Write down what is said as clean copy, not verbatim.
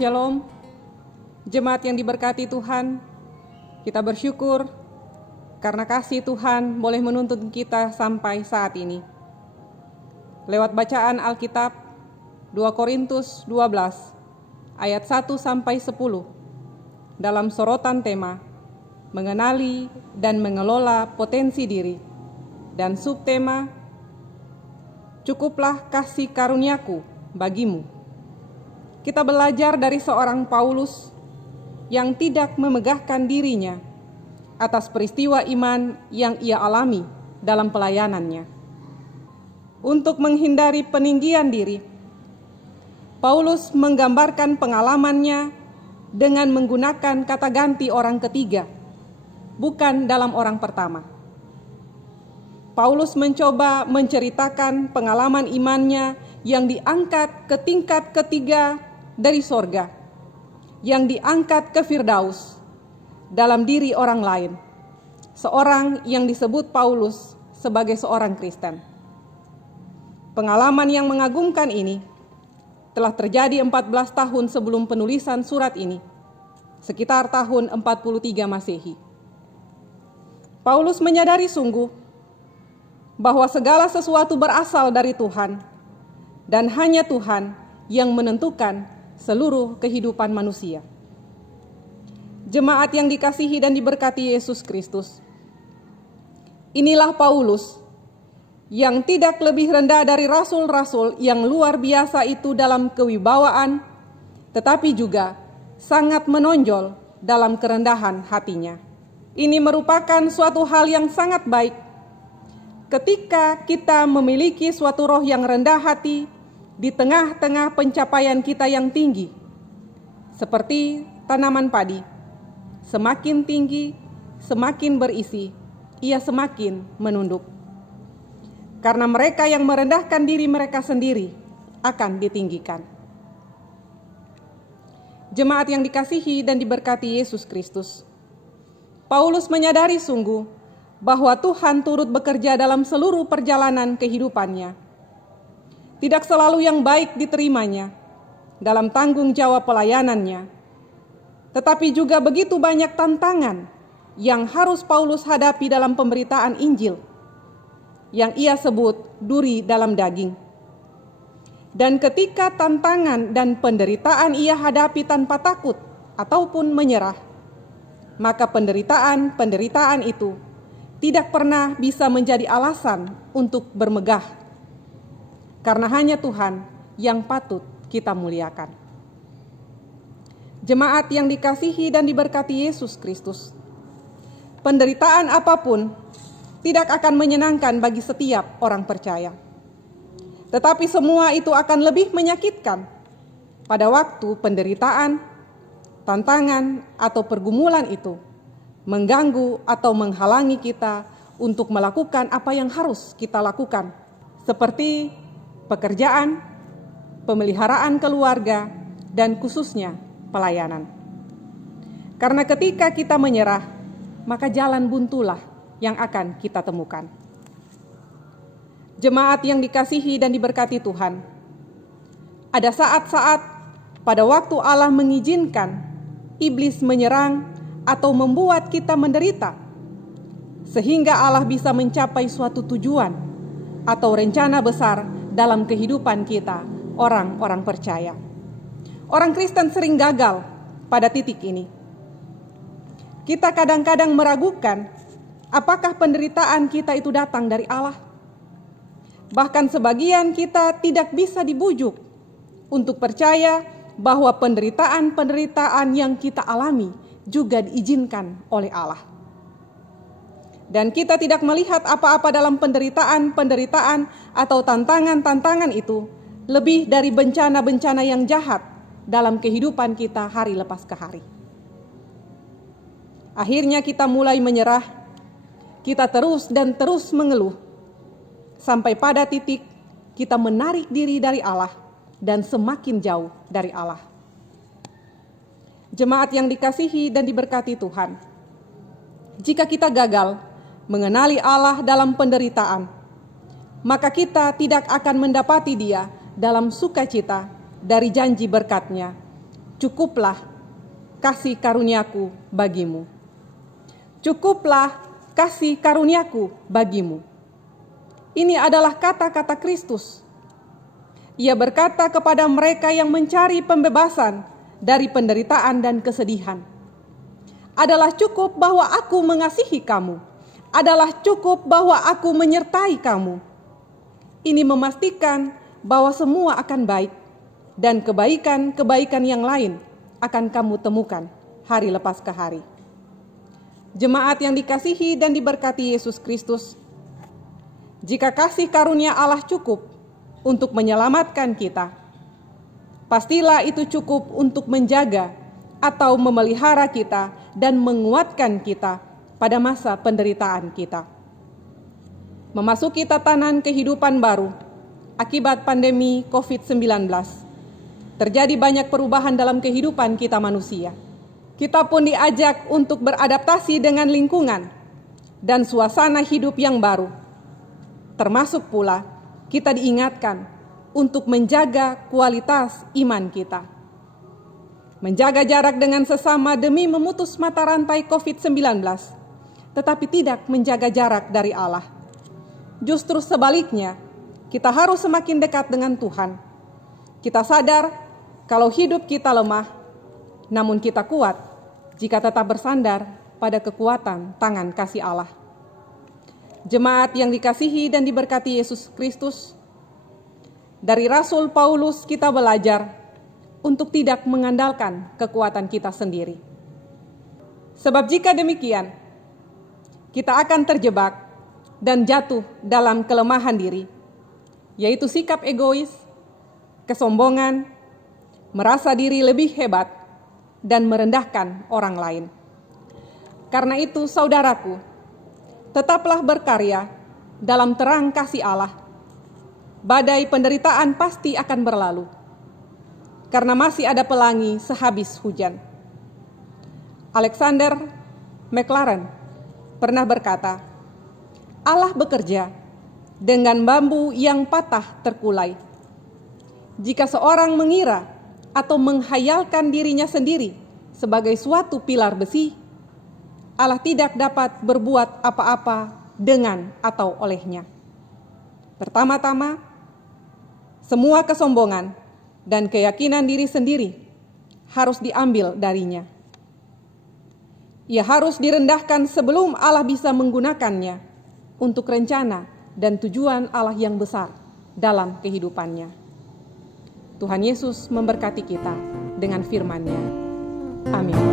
Shalom, jemaat yang diberkati Tuhan, kita bersyukur karena kasih Tuhan boleh menuntun kita sampai saat ini. Lewat bacaan Alkitab 2 Korintus 12 ayat 1-10 dalam sorotan tema mengenali dan mengelola potensi diri dan subtema cukuplah kasih karuniaku bagimu. Kita belajar dari seorang Paulus yang tidak memegahkan dirinya atas peristiwa iman yang ia alami dalam pelayanannya. Untuk menghindari peninggian diri, Paulus menggambarkan pengalamannya dengan menggunakan kata ganti orang ketiga, bukan dalam orang pertama. Paulus mencoba menceritakan pengalaman imannya yang diangkat ke tingkat ketiga dari sorga, yang diangkat ke Firdaus dalam diri orang lain, seorang yang disebut Paulus sebagai seorang Kristen. Pengalaman yang mengagumkan ini telah terjadi 14 tahun sebelum penulisan surat ini, sekitar tahun 43 Masehi. Paulus menyadari sungguh bahwa segala sesuatu berasal dari Tuhan, dan hanya Tuhan yang menentukan seluruh kehidupan manusia. Jemaat yang dikasihi dan diberkati Yesus Kristus, inilah Paulus yang tidak lebih rendah dari rasul-rasul yang luar biasa itu dalam kewibawaan, tetapi juga sangat menonjol dalam kerendahan hatinya. Ini merupakan suatu hal yang sangat baik ketika kita memiliki suatu roh yang rendah hati di tengah-tengah pencapaian kita yang tinggi. Seperti tanaman padi, semakin tinggi, semakin berisi, ia semakin menunduk. Karena mereka yang merendahkan diri mereka sendiri akan ditinggikan. Jemaat yang dikasihi dan diberkati Yesus Kristus, Paulus menyadari sungguh bahwa Tuhan turut bekerja dalam seluruh perjalanan kehidupannya. Tidak selalu yang baik diterimanya dalam tanggung jawab pelayanannya, tetapi juga begitu banyak tantangan yang harus Paulus hadapi dalam pemberitaan Injil, yang ia sebut duri dalam daging. Dan ketika tantangan dan penderitaan ia hadapi tanpa takut ataupun menyerah, maka penderitaan itu tidak pernah bisa menjadi alasan untuk bermegah. Karena hanya Tuhan yang patut kita muliakan. Jemaat yang dikasihi dan diberkati Yesus Kristus, penderitaan apapun tidak akan menyenangkan bagi setiap orang percaya. Tetapi semua itu akan lebih menyakitkan pada waktu penderitaan, tantangan, atau pergumulan itu mengganggu atau menghalangi kita untuk melakukan apa yang harus kita lakukan, seperti pekerjaan, pemeliharaan keluarga, dan khususnya pelayanan. Karena ketika kita menyerah, maka jalan buntulah yang akan kita temukan. Jemaat yang dikasihi dan diberkati Tuhan, ada saat-saat pada waktu Allah mengizinkan iblis menyerang atau membuat kita menderita, sehingga Allah bisa mencapai suatu tujuan atau rencana besar dalam kehidupan kita, orang-orang percaya. Orang Kristen sering gagal pada titik ini. Kita kadang-kadang meragukan apakah penderitaan kita itu datang dari Allah. Bahkan sebagian kita tidak bisa dibujuk untuk percaya bahwa penderitaan-penderitaan yang kita alami juga diizinkan oleh Allah. Dan kita tidak melihat apa-apa dalam penderitaan atau tantangan-tantangan itu lebih dari bencana-bencana yang jahat dalam kehidupan kita hari lepas ke hari. Akhirnya kita mulai menyerah, kita terus mengeluh, sampai pada titik kita menarik diri dari Allah dan semakin jauh dari Allah. Jemaat yang dikasihi dan diberkati Tuhan, jika kita gagal mengenali Allah dalam penderitaan, maka kita tidak akan mendapati Dia dalam sukacita dari janji berkat-Nya cukuplah kasih karuniaku bagimu. Cukuplah kasih karuniaku bagimu. Ini adalah kata-kata Kristus. Ia berkata kepada mereka yang mencari pembebasan dari penderitaan dan kesedihan. Adalah cukup bahwa aku mengasihi kamu. Adalah cukup bahwa aku menyertai kamu. Ini memastikan bahwa semua akan baik dan kebaikan-kebaikan yang lain akan kamu temukan hari lepas ke hari. Jemaat yang dikasihi dan diberkati Yesus Kristus, jika kasih karunia Allah cukup untuk menyelamatkan kita, pastilah itu cukup untuk menjaga atau memelihara kita dan menguatkan kita pada masa penderitaan kita. Memasuki tatanan kehidupan baru akibat pandemi COVID-19, terjadi banyak perubahan dalam kehidupan kita manusia. Kita pun diajak untuk beradaptasi dengan lingkungan dan suasana hidup yang baru. Termasuk pula kita diingatkan untuk menjaga kualitas iman kita. Menjaga jarak dengan sesama demi memutus mata rantai COVID-19, tetapi tidak menjaga jarak dari Allah. Justru sebaliknya, kita harus semakin dekat dengan Tuhan. Kita sadar kalau hidup kita lemah, namun kita kuat jika tetap bersandar pada kekuatan tangan kasih Allah. Jemaat yang dikasihi dan diberkati Yesus Kristus, dari Rasul Paulus kita belajar untuk tidak mengandalkan kekuatan kita sendiri. Sebab jika demikian, kita akan terjebak dan jatuh dalam kelemahan diri, yaitu sikap egois, kesombongan, merasa diri lebih hebat, dan merendahkan orang lain. Karena itu, saudaraku, tetaplah berkarya dalam terang kasih Allah. Badai penderitaan pasti akan berlalu, karena masih ada pelangi sehabis hujan. Alexander McLaren pernah berkata, Allah bekerja dengan bambu yang patah terkulai. Jika seorang mengira atau menghayalkan dirinya sendiri sebagai suatu pilar besi, Allah tidak dapat berbuat apa-apa dengan atau olehnya. Pertama-tama, semua kesombongan dan keyakinan diri sendiri harus diambil darinya. Ia harus direndahkan sebelum Allah bisa menggunakannya untuk rencana dan tujuan Allah yang besar dalam kehidupannya. Tuhan Yesus memberkati kita dengan firman-Nya. Amin.